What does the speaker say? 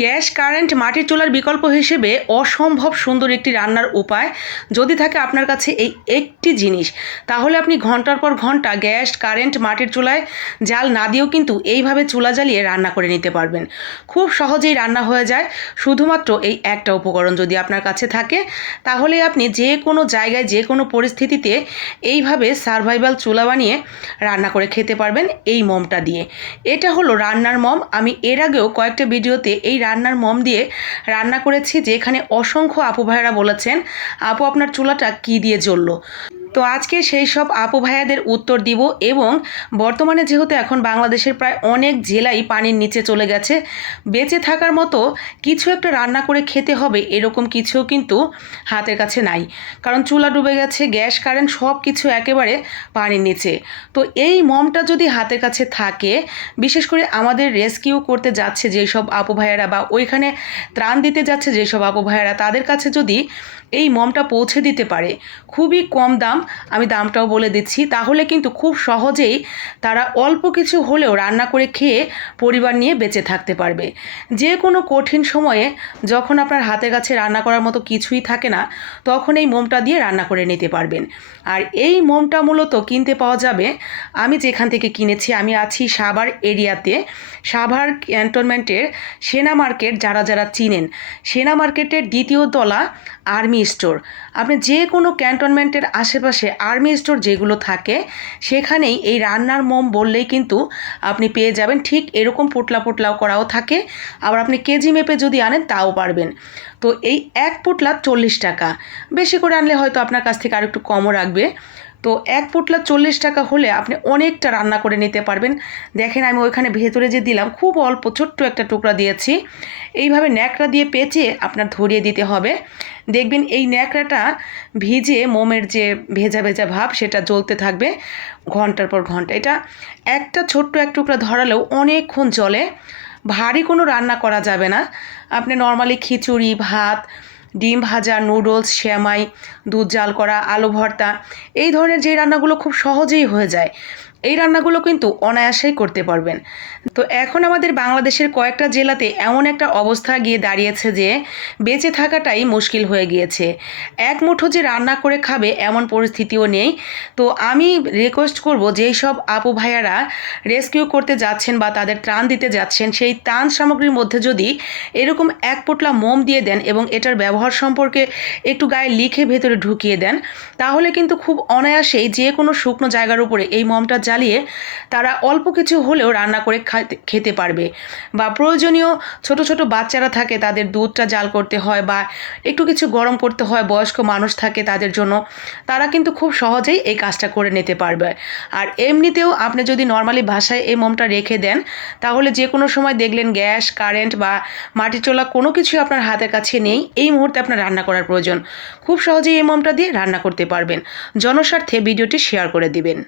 Gas, current, মাটির চুলার বিকল্প হিসেবে অসম্ভব সুন্দর একটি রান্নার উপায় যদি থাকে আপনার কাছে এই একটি জিনিস, তাহলে আপনি ঘণ্টার পর ঘণ্টা গ্যাস, কারেন্ট, মাটির চুলায় জাল না দিয়েও কিন্তু এইভাবে চুলা জ্বালিয়ে রান্না করে নিতে পারবেন। খুব সহজেই রান্না হয়ে যায়। শুধুমাত্র এই একটা উপকরণ যদি আপনার কাছে থাকে তাহলে আপনি যে কোনো জায়গায়, যে কোনো পরিস্থিতিতে এইভাবে সার্ভাইভাল চুলা বানিয়ে রান্না করে খেতে পারবেন এই মমটা দিয়ে। এটা হলো রান্নার মম। আমি এর আগেও কয়েকটা ভিডিওতে এই রান্নার মম দিয়ে রান্না করেছি, যেখানে অসংখ্য আপু ভাইয়েরা বলেছেন, আপু, আপনার চুলাটা কী দিয়ে জ্বললো? তো আজকে সেই সব আপু ভাইয়াদের উত্তর দিব এবং বর্তমানে যেহেতু এখন বাংলাদেশের প্রায় অনেক জেলাই পানির নিচে চলে গেছে, বেঁচে থাকার মতো কিছু একটা রান্না করে খেতে হবে এরকম কিছুও কিন্তু হাতের কাছে নাই। কারণ চুলা ডুবে গেছে, গ্যাস, কারেন্ট সব কিছু একেবারে পানির নিচে। তো এই মমটা যদি হাতের কাছে থাকে, বিশেষ করে আমাদের রেস্কিউ করতে যাচ্ছে যেসব আপু ভাইয়ারা বা ওইখানে ত্রাণ দিতে যাচ্ছে যেসব আপু ভাইয়ারা, তাদের কাছে যদি এই মমটা পৌঁছে দিতে পারে। খুবই কম দাম, আমি দামটাও বলে দিচ্ছি। তাহলে কিন্তু খুব সহজেই তারা অল্প কিছু হলেও রান্না করে খেয়ে পরিবার নিয়ে বেঁচে থাকতে পারবে। যে কোনো কঠিন সময়ে যখন আপনার হাতের কাছে রান্না করার মতো কিছুই থাকে না, তখন এই মোমটা দিয়ে রান্না করে নিতে পারবেন। আর এই মোমটা মূলত কিনতে পাওয়া যাবে, আমি যেখান থেকে কিনেছি, আমি আছি সাভার এরিয়াতে। সাভার ক্যান্টনমেন্টের সেনা মার্কেট যারা যারা চিনেন, সেনা মার্কেটের দ্বিতীয় তলা আর্মি স্টোর। আপনি যে কোনো ক্যান্টনমেন্টের আশেপাশে আর্মি স্টোর যেগুলো থাকে, সেখানেই এই রান্নার মোম বললেই কিন্তু আপনি পেয়ে যাবেন। ঠিক এরকম পোটলা পোটলাও করাও থাকে। আবার আপনি কেজি মেপে যদি আনেন, তাও পারবেন। তো এই এক পোটলা চল্লিশ টাকা। বেশি করে আনলে হয়তো আপনার কাছ থেকে আর একটু কমও রাখবে। তো এক পোটলা চল্লিশ টাকা হলে আপনি অনেকটা রান্না করে নিতে পারবেন। দেখেন আমি ওইখানে ভেতরে যে দিলাম, খুব অল্প ছোট্ট একটা টুকরা দিয়েছি। এইভাবে ন্যাকড়া দিয়ে পেঁচে আপনার ধরিয়ে দিতে হবে। দেখবেন এই ন্যাকড়াটা ভিজে মোমের যে ভেজা ভেজা ভাব সেটা জ্বলতে থাকবে ঘণ্টার পর ঘণ্টা। এটা একটা ছোট্ট এক টুকরা ধরালেও অনেকক্ষণ জ্বলে। ভারী কোনো রান্না করা যাবে না। আপনি নর্মালি খিচুড়ি, ভাত ডিম ভাজা নুডলস শ্যামাই দুধ জাল করা, আলু ভর্তা, এই ধরনের যে রান্নাগুলো খুব সহজেই হয়ে যায়। এই রান্নাগুলো কিন্তু অনায়াসেই করতে পারবেন। তো এখন আমাদের বাংলাদেশের কয়েকটা জেলাতে এমন একটা অবস্থা গিয়ে দাঁড়িয়েছে যে, বেঁচে থাকাটাই মুশকিল হয়ে গিয়েছে। এক মুঠো যে রান্না করে খাবে এমন পরিস্থিতিও নেই। তো আমি রিকোয়েস্ট করব যেই সব আপু ভাইয়ারা রেস্কিউ করতে যাচ্ছেন বা তাদের ত্রাণ দিতে যাচ্ছেন, সেই ত্রাণ সামগ্রীর মধ্যে যদি এরকম এক পোটলা মোম দিয়ে দেন এবং এটার ব্যবহার সম্পর্কে একটু গায়ে লিখে ভেতরে ঢুকিয়ে দেন, তাহলে কিন্তু খুব অনায়াসেই যে কোনো শুকনো জায়গার উপরে এই মমটা জ্বালিয়ে তারা অল্প কিছু হলেও রান্না করে খেতে পারবে। বা প্রয়োজনীয় ছোট ছোট বাচ্চারা থাকে তাদের দুধটা জাল করতে হয় বা একটু কিছু গরম করতে হয়, বয়স্ক মানুষ থাকে তাদের জন্য, তারা কিন্তু খুব সহজেই এই কাজটা করে নিতে পারবে। আর এমনিতেও আপনি যদি নর্মালি ভাষায় এই মোমটা রেখে দেন, তাহলে যে কোনো সময় দেখলেন গ্যাস, কারেন্ট বা মাটি চোলা কোনো কিছু আপনার হাতের কাছে নেই, এই মুহূর্তে আপনার রান্না করার প্রয়োজন। খুব সহজেই এই মোমটা দিয়ে রান্না করতে পারবেন। জনস্বার্থে ভিডিওটি শেয়ার করে দিবেন।